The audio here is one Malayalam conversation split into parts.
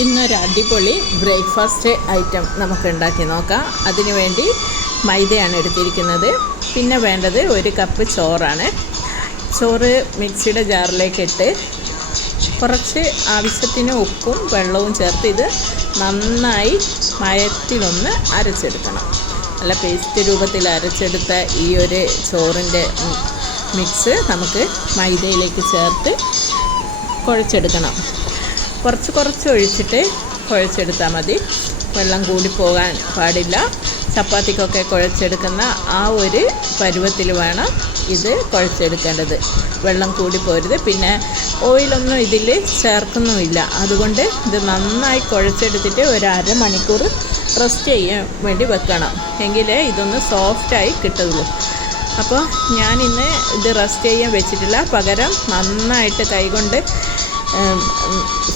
ഇന്നൊരു അടിപൊളി ബ്രേക്ക്ഫാസ്റ്റ് ഐറ്റം നമുക്ക് ഉണ്ടാക്കി നോക്കാം. അതിനു വേണ്ടി മൈദയാണ് എടുത്തിരിക്കുന്നത്. പിന്നെ വേണ്ടത് 1 കപ്പ് ചോറാണ്. ചോറ് മിക്സിയുടെ ജാറിലേക്ക് ഇട്ട് കുറച്ച് ആവശ്യത്തിന് ഉപ്പും വെള്ളവും ചേർത്ത് ഇത് നന്നായി മയത്തിലൊന്ന് അരച്ചെടുക്കണം. നല്ല പേസ്റ്റ് രൂപത്തിൽ അരച്ചെടുത്ത ഈ ഒരു ചോറിൻ്റെ മിക്സ് നമുക്ക് മൈദയിലേക്ക് ചേർത്ത് കുഴച്ചെടുക്കണം. കുറച്ച് ഒഴിച്ചിട്ട് കുഴച്ചെടുത്താൽ മതി. വെള്ളം കൂടി പോകാൻ പാടില്ല. ചപ്പാത്തിക്കൊക്കെ കുഴച്ചെടുക്കുന്ന ആ ഒരു പരുവത്തിൽ വേണം ഇത് കുഴച്ചെടുക്കേണ്ടത്. വെള്ളം കൂടി പോരുത്. പിന്നെ ഓയിലൊന്നും ഇതിൽ ചേർക്കുന്നുമില്ല. അതുകൊണ്ട് ഇത് നന്നായി കുഴച്ചെടുത്തിട്ട് ഒരു അരമണിക്കൂർ റെസ്റ്റ് ചെയ്യാൻ വേണ്ടി വെക്കണം. എങ്കിലേ ഇതൊന്ന് സോഫ്റ്റായി കിട്ടുള്ളൂ. അപ്പോൾ ഞാനിന്ന് ഇത് റെസ്റ്റ് ചെയ്യാൻ വെച്ചിട്ടില്ല. പകരം നന്നായിട്ട് കൈകൊണ്ട്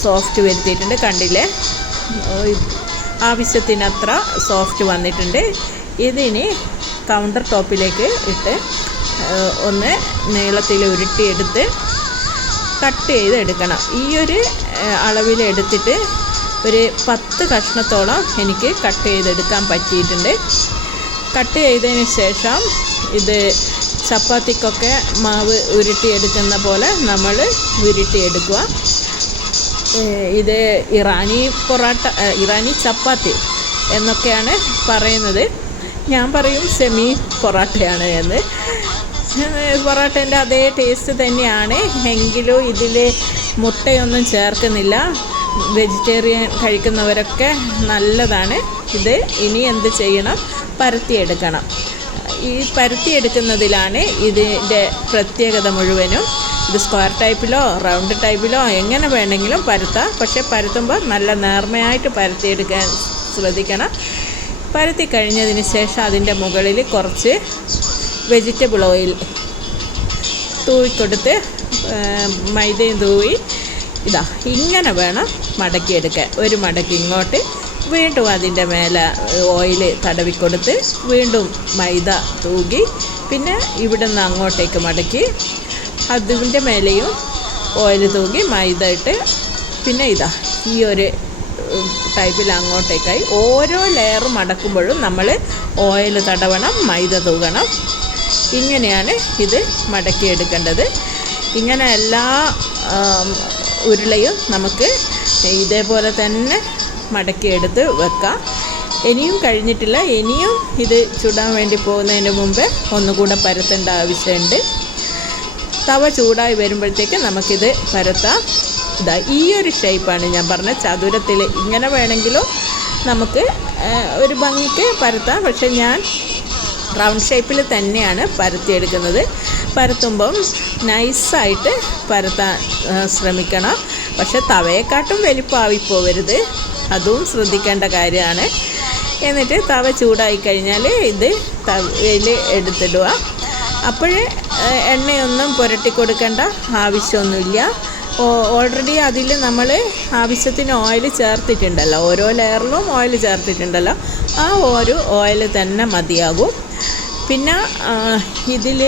സോഫ്റ്റ് വരുത്തിയിട്ടുണ്ട്. കണ്ടില്ലേ, ആവശ്യത്തിനത്ര സോഫ്റ്റ് വന്നിട്ടുണ്ട്. ഇതിനി കൗണ്ടർ ടോപ്പിലേക്ക് ഇട്ട് ഒന്ന് നീളത്തിൽ ഉരുട്ടിയെടുത്ത് കട്ട് ചെയ്ത് എടുക്കണം. ഈ ഒരു അളവിലെടുത്തിട്ട് ഒരു 10 കഷ്ണത്തോളം എനിക്ക് കട്ട് ചെയ്തെടുക്കാൻ പറ്റിയിട്ടുണ്ട്. കട്ട് ചെയ്തതിന് ശേഷം ഇത് ചപ്പാത്തിക്കൊക്കെ മാവ് ഉരുട്ടിയെടുക്കുന്ന പോലെ നമ്മൾ ഉരുട്ടിയെടുക്കുക. ഇത് ഇറാനി ചപ്പാത്തി എന്നൊക്കെയാണ് പറയുന്നത്. ഞാൻ പറയും സെമി പൊറാട്ടയാണ് എന്ന്. പൊറാട്ടേൻ്റെ അതേ ടേസ്റ്റ് തന്നെയാണ്. എങ്കിലും ഇതിൽ മുട്ടയൊന്നും ചേർക്കുന്നില്ല. വെജിറ്റേറിയൻ കഴിക്കുന്നവരൊക്കെ നല്ലതാണ്. ഇത് ഇനി എന്ത് ചെയ്യണം, പരത്തിയെടുക്കണം. ഈ പരത്തിയെടുക്കുന്നതിലാണ് ഇതിൻ്റെ പ്രത്യേകത മുഴുവനും. ഇത് സ്ക്വയർ ടൈപ്പിലോ റൗണ്ട് ടൈപ്പിലോ എങ്ങനെ വേണമെങ്കിലും പരത്താം. പക്ഷേ പരത്തുമ്പോൾ നല്ല നേർമയായിട്ട് പരത്തിയെടുക്കാൻ ശ്രദ്ധിക്കണം. പരത്തി കഴിഞ്ഞതിന് ശേഷം അതിൻ്റെ മുകളിൽ കുറച്ച് വെജിറ്റബിൾ ഓയിൽ തൂവിക്കൊടുത്ത് മൈദയും തൂവി ഇങ്ങനെ വേണം മടക്കിയെടുക്കാൻ. ഒരു മടക്കി ഇങ്ങോട്ട്, വീണ്ടും അതിൻ്റെ മേലെ ഓയിൽ തടവിക്കൊടുത്ത് വീണ്ടും മൈദ തൂകി, പിന്നെ ഇവിടെ നിന്ന് അങ്ങോട്ടേക്ക് മടക്കി അതിൻ്റെ മേലെയും ഓയിൽ തൂകി മൈദ ഇട്ട്, പിന്നെ ഈ ഒരു ടൈപ്പിൽ അങ്ങോട്ടേക്കായി ഓരോ ലെയർ മടക്കുമ്പോഴും നമ്മൾ ഓയിൽ തടവണം, മൈദ തൂകണം. ഇങ്ങനെയാണ് ഇത് മടക്കിയെടുക്കേണ്ടത്. ഇങ്ങനെ എല്ലാ ഉരുളയും നമുക്ക് ഇതേപോലെ തന്നെ മടക്കിയെടുത്ത് വെക്കാം. ഇനിയും കഴിഞ്ഞിട്ടില്ല. ഇനിയും ഇത് ചുടാൻ വേണ്ടി പോകുന്നതിന് മുമ്പ് ഒന്നുകൂടെ പരത്തേണ്ട ആവശ്യമുണ്ട്. തവ ചൂടായി വരുമ്പോഴത്തേക്ക് നമുക്കിത് പരത്താം. ഈ ഒരു ഷേപ്പാണ് ഞാൻ പറഞ്ഞ ചതുരത്തിൽ. ഇങ്ങനെ വേണമെങ്കിലും നമുക്ക് ഒരു ഭംഗിക്ക് പരത്താം. പക്ഷെ ഞാൻ റൗണ്ട് ഷേപ്പിൽ തന്നെയാണ് പരത്തിയെടുക്കുന്നത്. പരത്തുമ്പം നൈസായിട്ട് പരത്താൻ ശ്രമിക്കണം. പക്ഷെ തവയെക്കാട്ടും വലിപ്പമാവി പോവരുത്. അതും ശ്രദ്ധിക്കേണ്ട കാര്യമാണ്. എന്നിട്ട് തവ ചൂടായി കഴിഞ്ഞാൽ ഇത് തവയിൽ എടുത്തിടുക. അപ്പോഴേ എണ്ണയൊന്നും പുരട്ടി കൊടുക്കേണ്ട ആവശ്യമൊന്നുമില്ല. ഓൾറെഡി അതിൽ നമ്മൾ ആവശ്യത്തിന് ഓയിൽ ചേർത്തിട്ടുണ്ടല്ലോ. ഓരോ ലെയറിലും ഓയിൽ ചേർത്തിട്ടുണ്ടല്ലോ. ആ ഒരു ഓയിൽ തന്നെ മതിയാകും. പിന്നെ ഇതിൽ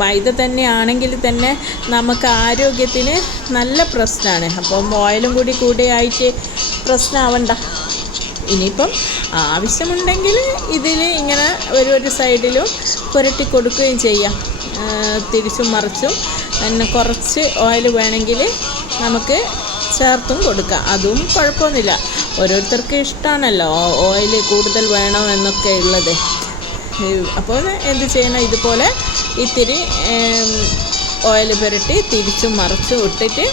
മൈദ തന്നെ ആണെങ്കിൽ തന്നെ നമുക്ക് ആരോഗ്യത്തിന് നല്ല പ്രശ്നമാണ്. അപ്പം ഓയിലും കൂടിയായിട്ട് പ്രശ്നമാവണ്ട. ഇനിയിപ്പം ആവശ്യമുണ്ടെങ്കിൽ ഇതിൽ ഇങ്ങനെ ഒരു സൈഡിലും പുരട്ടി കൊടുക്കുകയും ചെയ്യാം. തിരിച്ചും മറിച്ചും പിന്നെ കുറച്ച് ഓയിൽ വേണമെങ്കിൽ നമുക്ക് ചേർത്തും കൊടുക്കാം. അതും കുഴപ്പമൊന്നുമില്ല. ഓരോരുത്തർക്ക് ഇഷ്ടമാണല്ലോ ഓയിൽ കൂടുതൽ വേണം എന്നൊക്കെ ഉള്ളത്. അപ്പോൾ എന്ത് ചെയ്യണം, ഇതുപോലെ ഇത്തിരി ഓയിൽ പുരട്ടി തിരിച്ചും മറിച്ചും ഇട്ടിട്ട്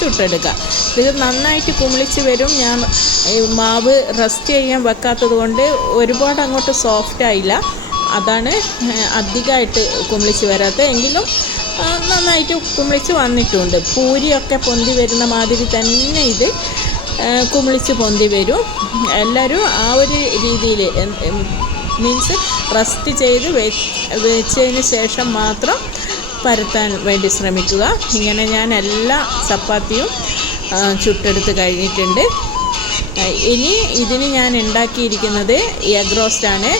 ചുട്ടെടുക്കുക. ഇത് നന്നായിട്ട് കുമിളിച്ച് വരും. ഞാൻ മാവ് റെസ്റ്റ് ചെയ്യാൻ വെക്കാത്തത് കൊണ്ട് ഒരുപാട് അങ്ങോട്ട് സോഫ്റ്റ് ആയില്ല. അതാണ് അധികമായിട്ട് കുമിളിച്ച് വരാത്തത്. എങ്കിലും നന്നായിട്ട് കുമിളിച്ച് വന്നിട്ടുണ്ട്. പൂരിയൊക്കെ പൊന്തി വരുന്ന മാതിരി തന്നെ ഇത് കുമിളിച്ച് പൊന്തി വരും. എല്ലാവരും ആ ഒരു രീതിയിൽ മീൻസ് റെസ്റ്റ് ചെയ്ത് വെച്ചതിന് ശേഷം മാത്രം പരത്താൻ വേണ്ടി ശ്രമിക്കുക. ഇങ്ങനെ ഞാൻ എല്ലാ ചപ്പാത്തിയും ചുട്ടെടുത്ത് കഴിഞ്ഞിട്ടുണ്ട്. ഇനി ഇതിന് ഞാൻ ഉണ്ടാക്കിയിരിക്കുന്നത് എഗ് റോസ്റ്റാണ്.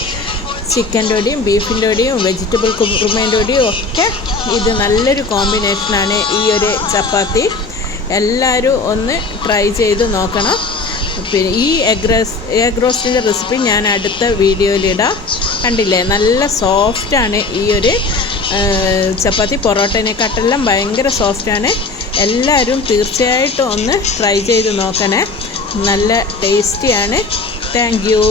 ചിക്കൻ്റെ പൊടിയും ബീഫിൻ്റെ പൊടിയും വെജിറ്റബിൾ കുറുമേൻ്റെ പൊടിയും ഒക്കെ ഇത് നല്ലൊരു കോമ്പിനേഷനാണ് ഈ ഒരു ചപ്പാത്തി. എല്ലാവരും ഒന്ന് ട്രൈ ചെയ്ത് നോക്കണം. പിന്നെ ഈ എഗ് റോസ്റ്റിൻ്റെ റെസിപ്പി ഞാൻ അടുത്ത വീഡിയോയിലിടാം. കണ്ടില്ലേ, നല്ല സോഫ്റ്റാണ് ഈ ഒരു ചപ്പാത്തി. പൊറോട്ടേനെക്കാട്ടെല്ലാം ഭയങ്കര സോഫ്റ്റാണ്. എല്ലാവരും തീർച്ചയായിട്ടും ഒന്ന് ട്രൈ ചെയ്ത് നോക്കണേ. നല്ല ടേസ്റ്റിയാണ്. Thank you.